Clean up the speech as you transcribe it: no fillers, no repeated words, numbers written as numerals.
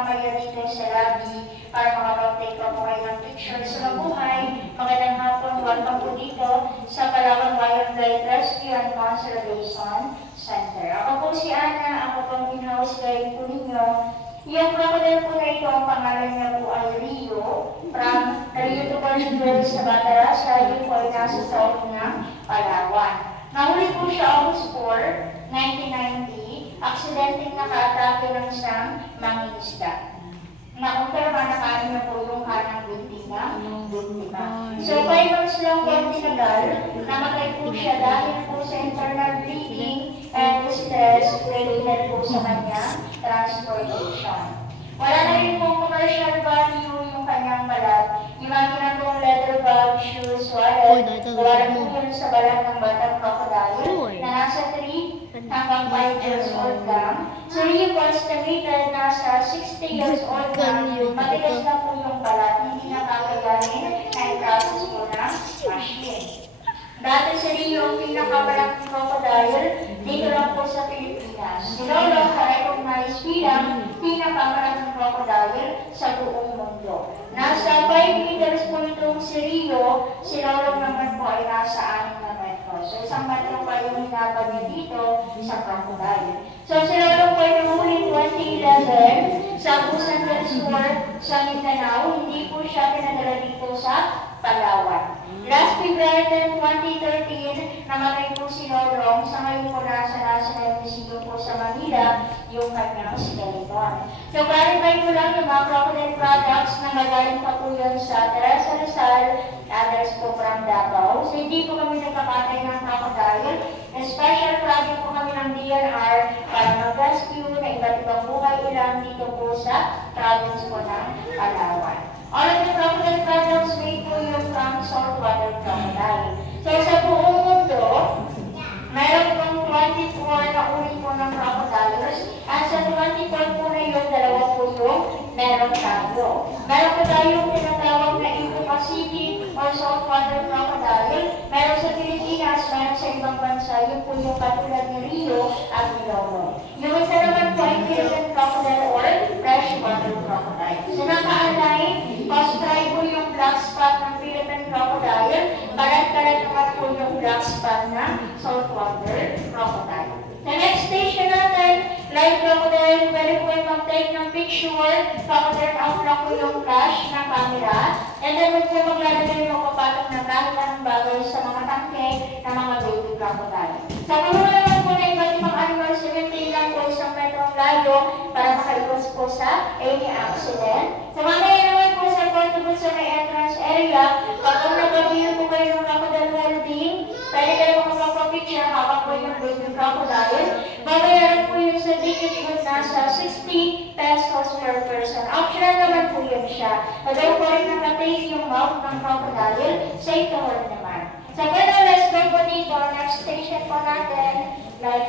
mamaya dito sa lobby para makapag-take po kayo ng picture sa mabuhay. Magandang hapon, welcome po dito sa Palawan Wildlife Rescue and Conservation Center. Ako po si Ana, ako pong in-house guide po ninyo. Yung crocodile po na ito, ang pangalan niya po ay Rio, from Rio to Portugal sa Batarasa, yun po ay nasa south ng Palawan. Nahuli po siya August 4, 1990, aksidenteng naka-atake ng isang mangingisda. Na-confirma na kain na po yung kanang biktima. So, 5 months lang po tinagal, namatay po siya dahil po sa internal bleeding and stress related po sa kanya transportation. Wala na rin pong commercial value yung kanyang balat. Yung mga ginagawang leather bag, shoes, wallet, wala po yun sa balat ng batang crocodile na nasa 3 hanggang 5 years old lang. So, yung estimated nasa 60 years old lang, matigas na po yung balat, hindi na kakayanin na i-process po ng machine. Dati si Rio, ang pinakamalaking crocodile, dito lang po sa Pilipinas. Si Lolo, ka-recognize bilang pinakamalaking crocodile sa buong mundo. Nasa 5 meters po itong si Rio, si Lolo naman po ay nasa 6 na metro. So, isang metro pa yung hinabag niya dito sa crocodile. So, si Lolo po ay nahuli 2011 sa Busan del Sur sa Mindanao. Hindi po siya pinadala dito sa Palawan. Last February 10, 2013, namatay po si Lolong. Sa ngayon po nasa National Museum po sa Manila yung kanyang skeleton. So, clarify ko lang yung mga crocodile products na magaling pa po yun sa Teresa Rizal, others po from Davao. So, hindi po kami nagkakatay ng crocodile. Special project po kami ng DNR para mag-rescue na iba't ibang buhay ilang dito po sa province po ng Palawan. All of the crocodile products made po yung from saltwater crocodile. So, sa buong mundo, meron pong 24 na uri po ng crocodiles. At sa 24 po na yun, 2 po yung meron tayo. Meron po tayong tinatawag na Indo-Pacific or saltwater crocodile. Meron sa Pilipinas, meron sa ibang bansa, yun po yung katulad ni Rio at ni Lolo. Yung isa naman po ay Philippine crocodile or freshwater crocodile. So, naka-align, post-try po yung black spot ng Philippine crocodile, karat-karat naman po yung black spot ng saltwater crocodile. Sa next station natin, live crocodile, pwede po yung mag-take ng picture, crocodile out lang po yung flash ng camera, and then po maglalagay yung kapatok na kahit anong bagay sa mga tangke ng mga baby crocodile. Sa puno naman po na iba't ibang animal, 70 lang po isang metrong layo para makalikos po sa any accident. Sa mamaya naman po sa portable sa may entrance area, kapag nag-appear po kayo ng crocodile welding, pwede kayo makapagpa-picture habang po yung baby crocodile. Babayaran po yun sa ticket good nasa 60 pesos per person. Optional naman po yun siya. Pagkaw po rin nakatake yung mouth ng crocodile, safe to hold naman. So, let's go po dito. Next station po natin, like